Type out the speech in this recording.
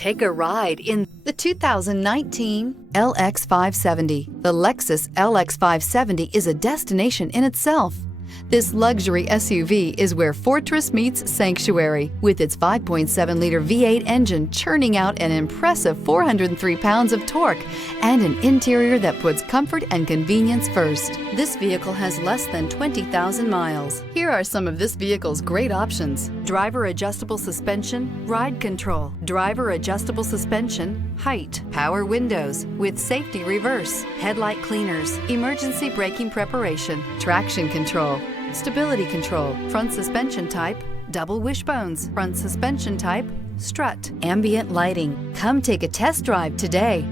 Take a ride in the 2019 LX 570. The Lexus LX 570 is a destination in itself. This luxury SUV is where fortress meets sanctuary, with its 5.7-liter V8 engine churning out an impressive 403 pounds of torque and an interior that puts comfort and convenience first. This vehicle has less than 20,000 miles. Here are some of this vehicle's great options: driver adjustable suspension, ride control, driver adjustable suspension, height, power windows with safety reverse, headlight cleaners, emergency braking preparation, traction control, stability control, front suspension type, double wishbones, front suspension type, strut, ambient lighting. Come take a test drive today.